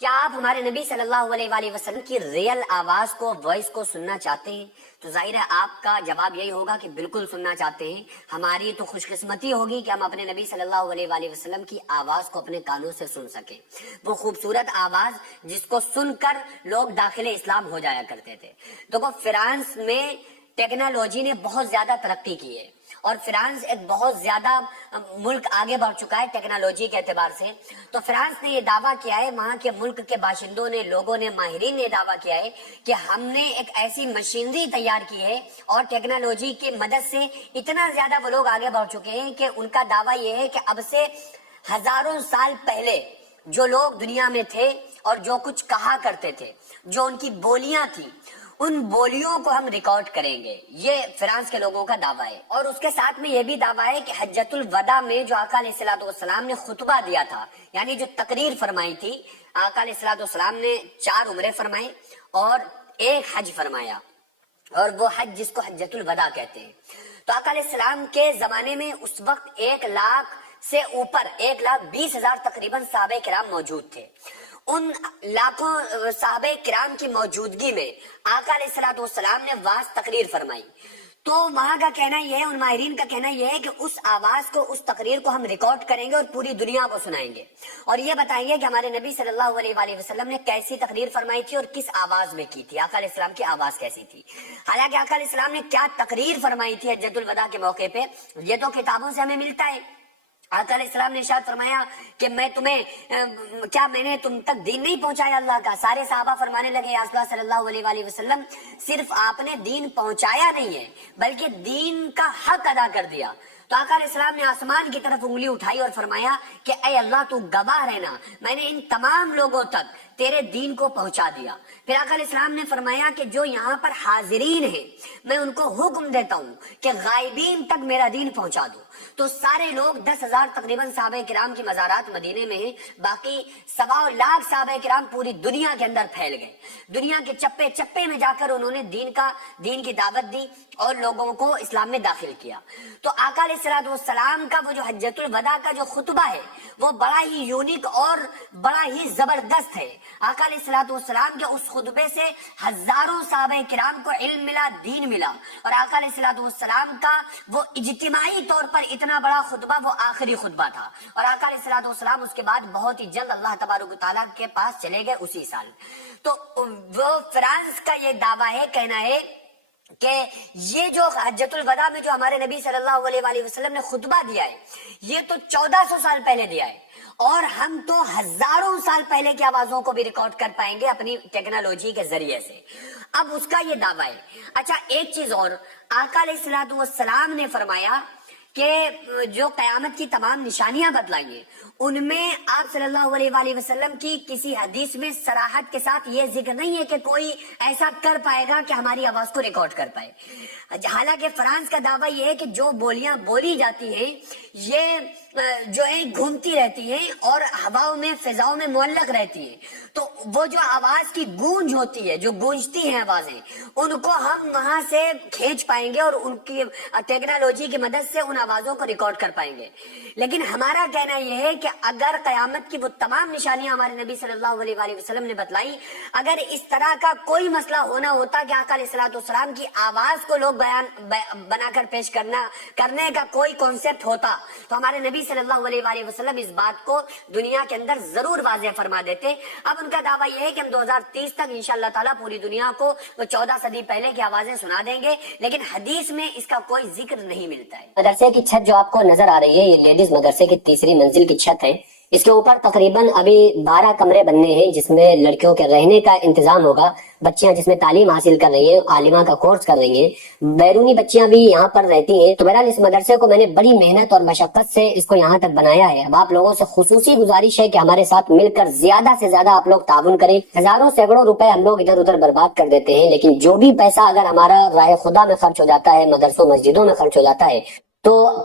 کیا آپ ہمارے نبی صلی اللہ علیہ وآلہ وسلم کی ریئل آواز کو، وائس کو سننا چاہتے ہیں؟ تو ظاہر ہے آپ کا جواب یہی ہوگا کہ بالکل سننا چاہتے ہیں۔ ہماری تو خوش قسمتی ہوگی کہ ہم اپنے نبی صلی اللہ علیہ وآلہ وسلم کی آواز کو اپنے کانوں سے سن سکیں، وہ خوبصورت آواز جس کو سن کر لوگ داخل اسلام ہو جایا کرتے تھے۔ دیکھو، فرانس میں ٹیکنالوجی نے بہت زیادہ ترقی کی ہے اور فرانس ایک بہت زیادہ ملک آگے بڑھ چکا ہے ٹیکنالوجی کے اعتبار سے۔ تو فرانس نے یہ دعویٰ کیا ہے، وہاں کے ملک کے باشندوں نے، لوگوں نے، ماہرین نے دعویٰ کیا ہے کہ ہم نے ایک ایسی مشینری تیار کی ہے اور ٹیکنالوجی کی مدد سے اتنا زیادہ وہ لوگ آگے بڑھ چکے ہیں کہ ان کا دعویٰ یہ ہے کہ اب سے ہزاروں سال پہلے جو لوگ دنیا میں تھے اور جو کچھ کہا کرتے تھے، جو ان کی بولیاں تھیں، ان بولیوں کو ہم ریکارڈ کریں گے۔ یہ فرانس کے لوگوں کا دعویٰ ہے۔ اور اس کے ساتھ میں یہ بھی دعویٰ ہے کہ حجۃ الوداع میں جو آقا علیہ الصلوۃ والسلام نے خطبہ دیا تھا، یعنی جو تقریر فرمائی تھی، آقا علیہ الصلوۃ والسلام نے 4 عمرے فرمائے اور 1 حج فرمایا، اور وہ حج جس کو حجۃ الوداع کہتے ہیں۔ تو آقا علیہ السلام کے زمانے میں اس وقت 1 لاکھ سے اوپر 1,20,000 تقریباً صحابہ کرام موجود تھے۔ ان لاکھوں صحابہ کرام کی موجودگی میں آقا علیہ الصلوۃ والسلام نے واعظ تقریر فرمائی۔ تو وہاں کا کہنا یہ ہے، ان ماہرین کا کہنا یہ ہے کہ اس آواز کو، اس تقریر کو ہم ریکارڈ کریں گے اور پوری دنیا کو سنائیں گے اور یہ بتائیں گے کہ ہمارے نبی صلی اللہ علیہ وآلہ وسلم نے کیسی تقریر فرمائی تھی اور کس آواز میں کی تھی، آقا علیہ السلام کی آواز کیسی تھی۔ حالانکہ آقا علیہ السلام نے کیا تقریر فرمائی تھی حجۃ الوداع کے موقع پہ، یہ تو کتابوں سے ہمیں ملتا ہے۔ آقا علیہ السلام نے ارشاد فرمایا کہ میں نے تم تک دین نہیں پہنچایا اللہ کا؟ سارے صحابہ فرمانے لگے یا رسول اللہ صلی اللہ علیہ وآلہ وسلم، صرف آپ نے دین پہنچایا نہیں ہے بلکہ دین کا حق ادا کر دیا۔ تو آقا علیہ السلام نے آسمان کی طرف انگلی اٹھائی اور فرمایا کہ اے اللہ تو گواہ رہنا، میں نے ان تمام لوگوں تک تیرے دین کو پہنچا دیا۔ پھر آقا علیہ السلام نے فرمایا کہ جو یہاں پر حاضرین ہیں میں ان کو حکم دیتا ہوں کہ غائبین تک میرا دین پہنچا دو۔ تو سارے لوگ 10,000 تقریباً صحابہ کرام کی مزارات مدینے میں ہیں، باقی 1.25 لاکھ صحابہ کرام پوری دنیا کے اندر پھیل گئے۔ دنیا کے چپے چپے میں جا کر انہوں نے دین کی دعوت دی اور لوگوں کو اسلام میں داخل کیا۔ تو آقا علیہ الصلوۃ والسلام کا وہ جو حجۃ الوداع کا جو خطبہ ہے وہ بڑا ہی یونیک اور بڑا ہی زبردست ہے۔ آقا علیہ الصلوۃ والسلام کے اس خطبے سے ہزاروں صحابہ کرام کو علم ملا، دین ملا، اور آقا علیہ الصلوۃ والسلام کا وہ اجتماعی طور پر اتنا بڑا خطبہ وہ آخری خطبہ تھا، اور آقا علیہ الصلوۃ والسلام اس کے بعد بہت ہی جلد اللہ تبارک و تعالیٰ کے پاس چلے گئے اسی سال۔ تو وہ فرانس کا یہ دعویٰ ہے، کہنا ہے کہ یہ جو حجۃ الوداع میں جو ہمارے نبی صلی اللہ علیہ وآلہ وسلم نے خطبہ دیا ہے یہ تو 1400 سال پہلے دیا ہے، اور ہم تو ہزاروں سال پہلے کی آوازوں کو بھی ریکارڈ کر پائیں گے اپنی ٹیکنالوجی کے ذریعے سے۔ اب اس کا یہ دعویٰ ہے۔ اچھا، ایک چیز اور، آقا علیہ الصلوۃ والسلام نے فرمایا کہ جو قیامت کی تمام نشانیاں بتلائی ہیں ان میں آپ صلی اللہ علیہ وآلہ وسلم کی کسی حدیث میں صراحت کے ساتھ یہ ذکر نہیں ہے کہ کوئی ایسا کر پائے گا کہ ہماری آواز کو ریکارڈ کر پائے۔ حالانکہ فرانس کا دعویٰ یہ ہے کہ جو بولیاں بولی جاتی ہیں یہ جو ہے گھومتی رہتی ہیں اور ہواؤں میں، فضاؤں میں معلق رہتی ہیں، تو وہ جو آواز کی گونج ہوتی ہے، جو گونجتی ہیں آوازیں، ان کو ہم وہاں سے کھینچ پائیں گے اور ان کی ٹیکنالوجی کی مدد سے ان آوازوں کو ریکارڈ کر پائیں گے۔ لیکن ہمارا کہنا یہ ہے کہ اگر قیامت کی وہ تمام نشانیاں ہمارے نبی صلی اللہ علیہ وآلہ وسلم نے بتلائی، اگر اس طرح کا کوئی مسئلہ ہونا ہوتا کہ آقا علیہ الصلوۃ والسلام کی آواز کو لوگ بنا کر پیش کرنے کا کوئی کانسیپٹ ہوتا تو ہمارے نبی صلی اللہ علیہ وآلہ وسلم اس بات کو دنیا کے اندر ضرور واضح فرما دیتے۔ اب ان کا دعویٰ یہ ہے کہ ہم 2030 تک انشاءاللہ تعالیٰ پوری دنیا کو 14 صدی پہلے کی آوازیں سنا دیں گے، لیکن حدیث میں اس کا کوئی ذکر نہیں ملتا ہے۔ مدرسے کی چھت جو آپ کو نظر آ رہی ہے یہ لیڈیز مدرسے کی 3ری منزل کی چھت ہے۔ اس کے اوپر تقریباً ابھی 12 کمرے بننے ہیں جس میں لڑکیوں کے رہنے کا انتظام ہوگا، بچیاں جس میں تعلیم حاصل کر رہی ہیں، عالمہ کا کورس کر رہی ہیں، بیرونی بچیاں بھی یہاں پر رہتی ہیں۔ تو بہرحال اس مدرسے کو میں نے بڑی محنت اور مشقت سے اس کو یہاں تک بنایا ہے۔ اب آپ لوگوں سے خصوصی گزارش ہے کہ ہمارے ساتھ مل کر زیادہ سے زیادہ آپ لوگ تعاون کریں۔ ہزاروں سینکڑوں روپے ہم لوگ ادھر ادھر برباد کر دیتے ہیں، لیکن جو بھی پیسہ اگر ہمارا راہ خدا میں خرچ ہو جاتا ہے، مدرسوں مسجدوں میں خرچ ہو جاتا ہے، تو